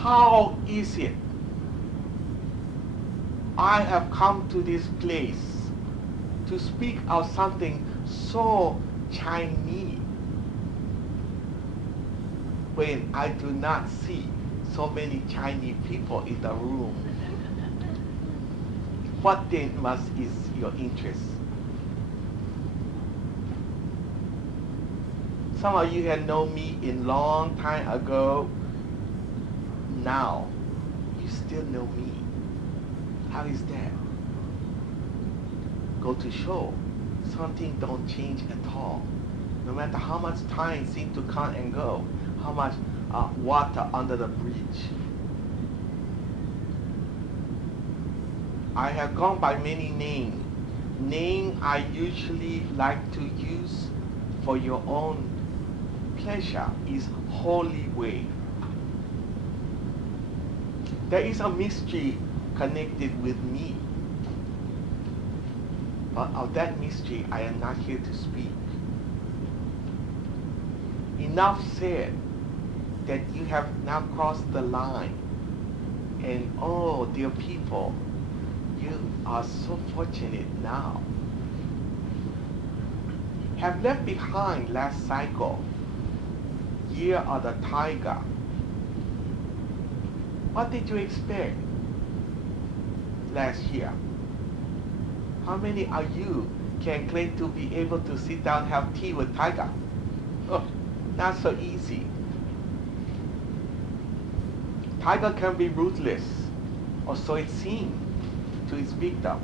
How is it I have come to this place to speak of something so Chinese when I do not see so many Chinese people in the room? What then must is your interest? Some of you had known me in long time ago. Now, you still know me. How is that? Go to show something don't change at all. No matter how much time seems to come and go, how much water under the bridge. I have gone by many names. Name I usually like to use for your own pleasure is Li Wei. There is a mystery connected with me. But of that mystery, I am not here to speak. Enough said that you have now crossed the line. And oh, dear people, you are so fortunate now. Have left behind last cycle, year of the tiger. What did you expect last year? How many of you can claim to be able to sit down and have tea with tiger? Oh, not so easy. Tiger can be ruthless, or so it seems to its victim.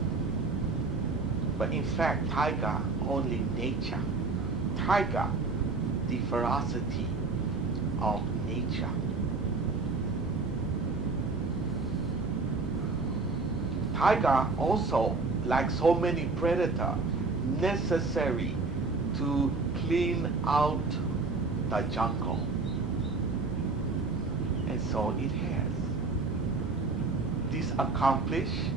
But in fact, tiger only nature. Tiger, the ferocity of nature. Tiger also, like so many predators, necessary to clean out the jungle. And so it has. This accomplished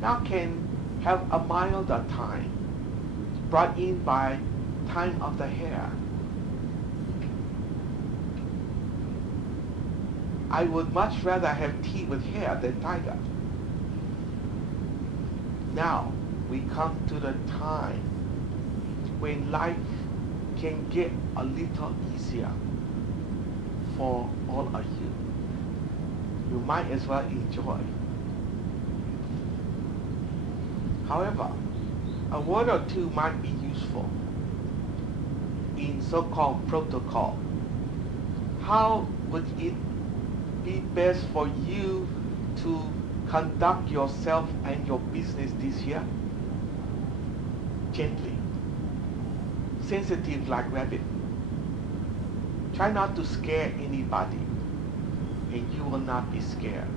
now can have a milder time, brought in by time of the hare. I would much rather have tea with hare than tiger. Now we come to the time when life can get a little easier for all of you. You might as well enjoy. However, a word or two might be useful in so-called protocol. How would it be best for you to conduct yourself and your business this year? Gently. Sensitive like rabbit. Try not to scare anybody, and you will not be scared.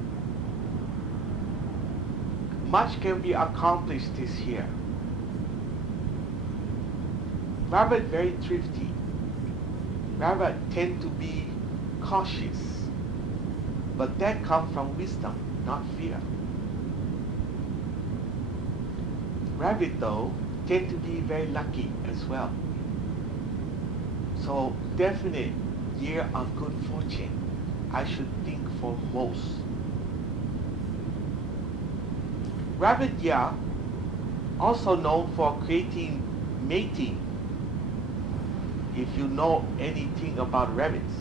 Much can be accomplished this year. Rabbit very thrifty. Rabbit tend to be cautious, but that comes from wisdom, not fear. Rabbit, though, tend to be very lucky as well. So, definite year of good fortune, I should think, for most. Rabbit year, also known for creating mating, if you know anything about rabbits.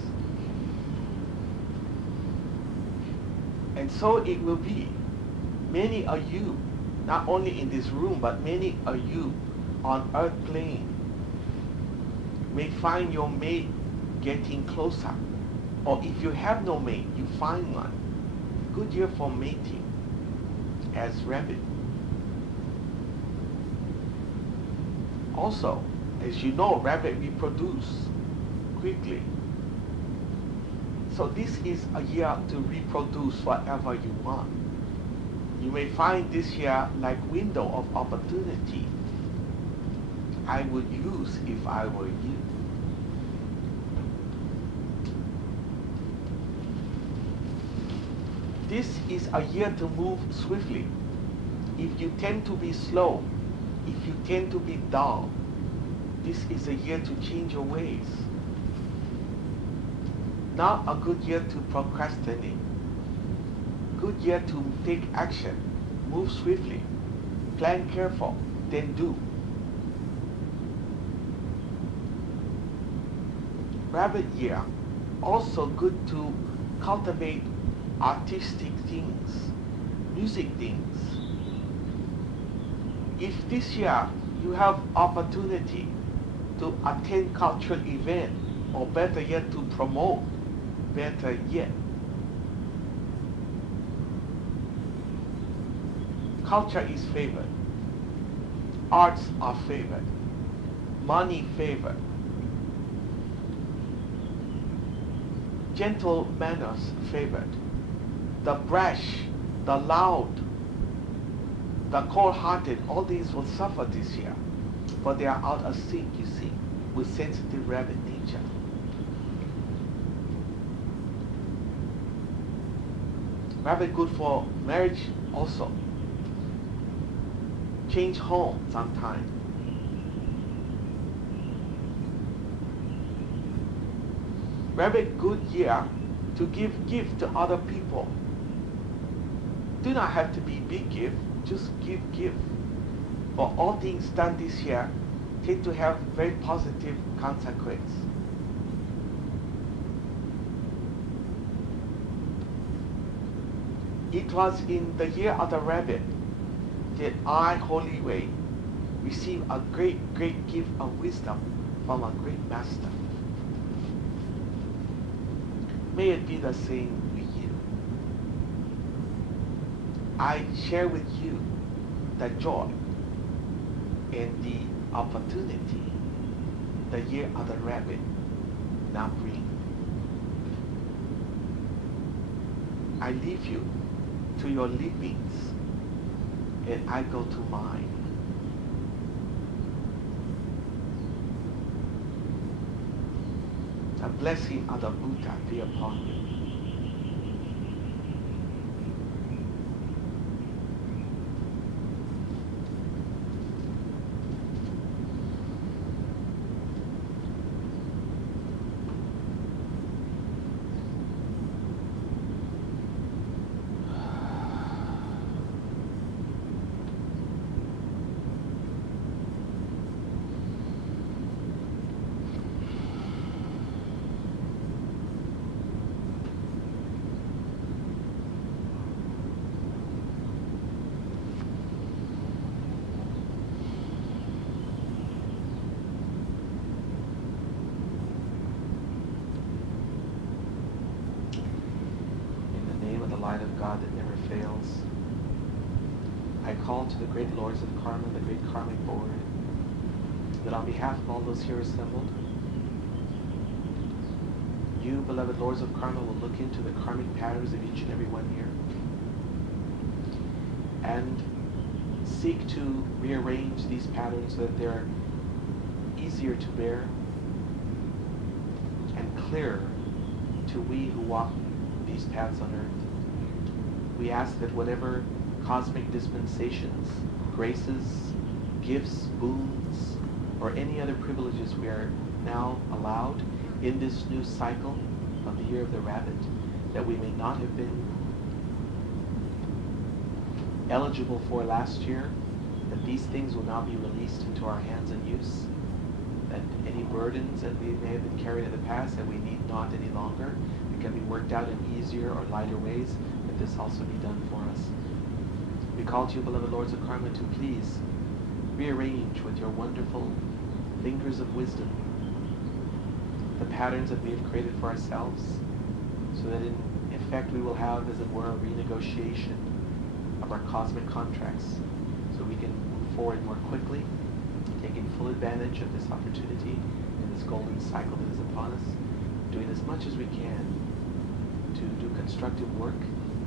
And so it will be. Many of you, not only in this room, but many of you on earth plane may find your mate getting closer. Or if you have no mate, you find one. Good year for mating as rabbit. Also, as you know, rabbit reproduce quickly. So this is a year to reproduce whatever you want. You may find this year like window of opportunity I would use if I were you. This is a year to move swiftly. If you tend to be slow, if you tend to be dull, this is a year to change your ways. Not a good year to procrastinate. good year to take action, move swiftly, plan careful, then do. Rabbit year, also good to cultivate artistic things, music things. If this year you have opportunity to attend cultural event, or better yet to promote, better yet, culture is favored, arts are favored, money favored, gentle manners favored, the brash, the loud, the cold-hearted, all these will suffer this year, for they are out of sync, you see, with sensitive rabbit nature. Rabbit good for marriage also. Change home sometime. Rabbit good year to give gift to other people. Do not have to be big gift, just give. For all things done this year tend to have very positive consequence. It was in the year of the rabbit that I, Li Wei, received a great gift of wisdom from a great master. May it be the same with you. I share with you the joy and the opportunity the year of the rabbit now bring. I leave you to your livings, and I go to mine. The blessing of the Buddha be upon you. Light of God that never fails. I call to the great lords of karma, the great karmic board, that on behalf of all those here assembled, you, beloved lords of karma, will look into the karmic patterns of each and every one here and seek to rearrange these patterns so that they're easier to bear and clearer to we who walk these paths on earth. We ask that whatever cosmic dispensations, graces, gifts, boons, or any other privileges we are now allowed in this new cycle of the year of the rabbit, that we may not have been eligible for last year, that these things will now be released into our hands and use, that any burdens that we may have been carried in the past that we need not any longer, it can be worked out in easier or lighter ways, that this also be done for us. We call to you, beloved lords of karma, to please rearrange with your wonderful fingers of wisdom the patterns that we have created for ourselves, so that in effect we will have, as it were, a renegotiation of our cosmic contracts, so we can move forward more quickly, taking full advantage of this opportunity in this golden cycle that is upon us, doing as much as we can to do constructive work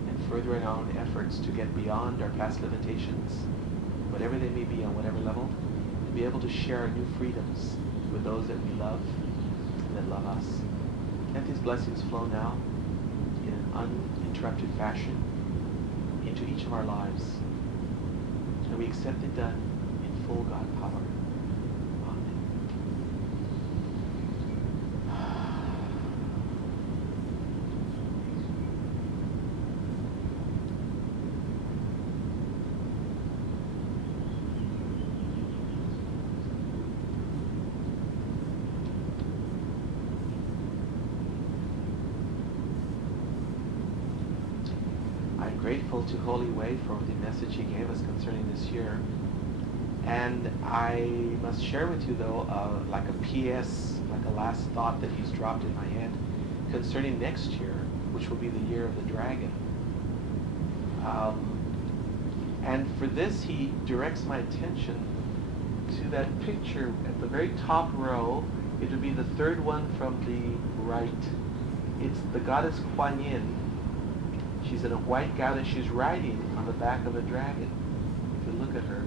and furthering our own efforts to get beyond our past limitations, whatever they may be on whatever level, to be able to share our new freedoms with those that we love and that love us. Let these blessings flow now in an uninterrupted fashion into each of our lives, and we accept it done in full God power. grateful to Li Wei for the message he gave us concerning this year. And I must share with you though, like a PS, like a last thought that he's dropped in my head concerning next year, which will be the year of the dragon. And for this, he directs my attention to that picture at the very top row. It would be the third one from the right. It's the goddess Kuan Yin. She's in a white gown and she's riding on the back of a dragon. If you look at her.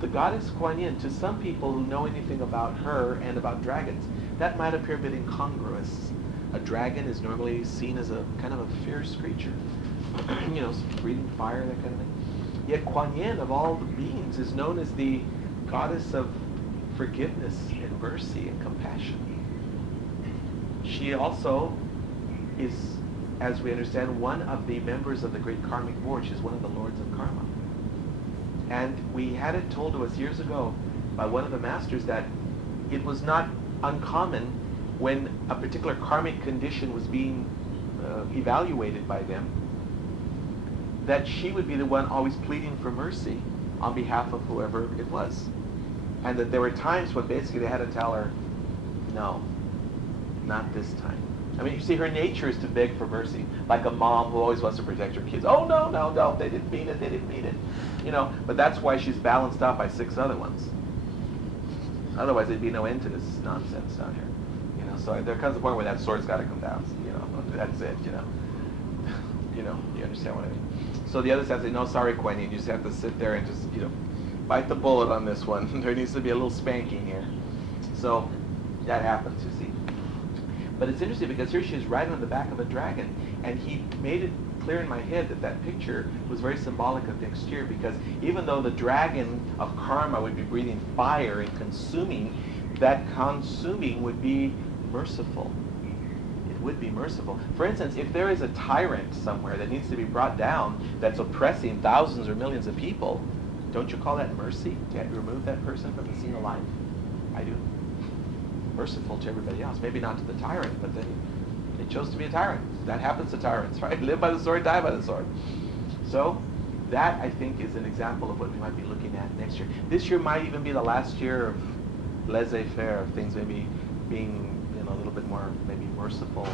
The goddess Kuan Yin, to some people who know anything about her and about dragons, that might appear a bit incongruous. A dragon is normally seen as a kind of a fierce creature. You know, breathing fire, that kind of thing. Yet Kuan Yin, of all the beings, is known as the goddess of forgiveness and mercy and compassion. She also is, as we understand, one of the members of the great karmic board. She's one of the lords of karma. And we had it told to us years ago by one of the masters that it was not uncommon when a particular karmic condition was being evaluated by them, that she would be the one always pleading for mercy on behalf of whoever it was. And that there were times when basically they had to tell her, no, not this time. I mean, you see, her nature is to beg for mercy, like a mom who always wants to protect her kids. Oh, no, they didn't mean it. You know, but that's why she's balanced out by 6 other ones. Otherwise, there'd be no end to this nonsense down here. You know, so there comes a point where that sword's got to come down. You know, that's it. You know, you understand what I mean. So the other side say, no, sorry, Kuan Yin, you just have to sit there and just, bite the bullet on this one. There needs to be a little spanking here. So that happens, you see. But it's interesting because here she is riding on the back of a dragon, and he made it clear in my head that that picture was very symbolic of next year, because even though the dragon of karma would be breathing fire and consuming, that consuming would be merciful. It would be merciful. For instance, if there is a tyrant somewhere that needs to be brought down, that's oppressing thousands or millions of people, don't you call that mercy to remove that person from the scene of life? I do. Merciful to everybody else. Maybe not to the tyrant, but they chose to be a tyrant. That happens to tyrants, right? Live by the sword, die by the sword. So that, I think, is an example of what we might be looking at next year. This year might even be the last year of laissez-faire, of things maybe being a little bit more maybe merciful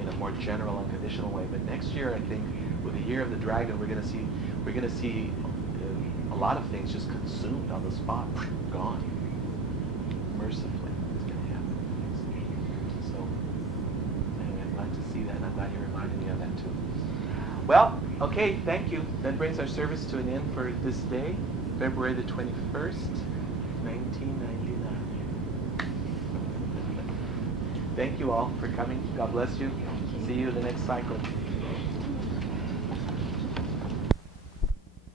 in a more general, unconditional way. But next year, I think, with the year of the dragon, we're going to see a lot of things just consumed on the spot, gone, mercifully. And I'm glad you reminded me of that too. Well, okay, thank you. That brings our service to an end for this day, February the 21st, 1999. Thank you all for coming. God bless you. See you in the next cycle.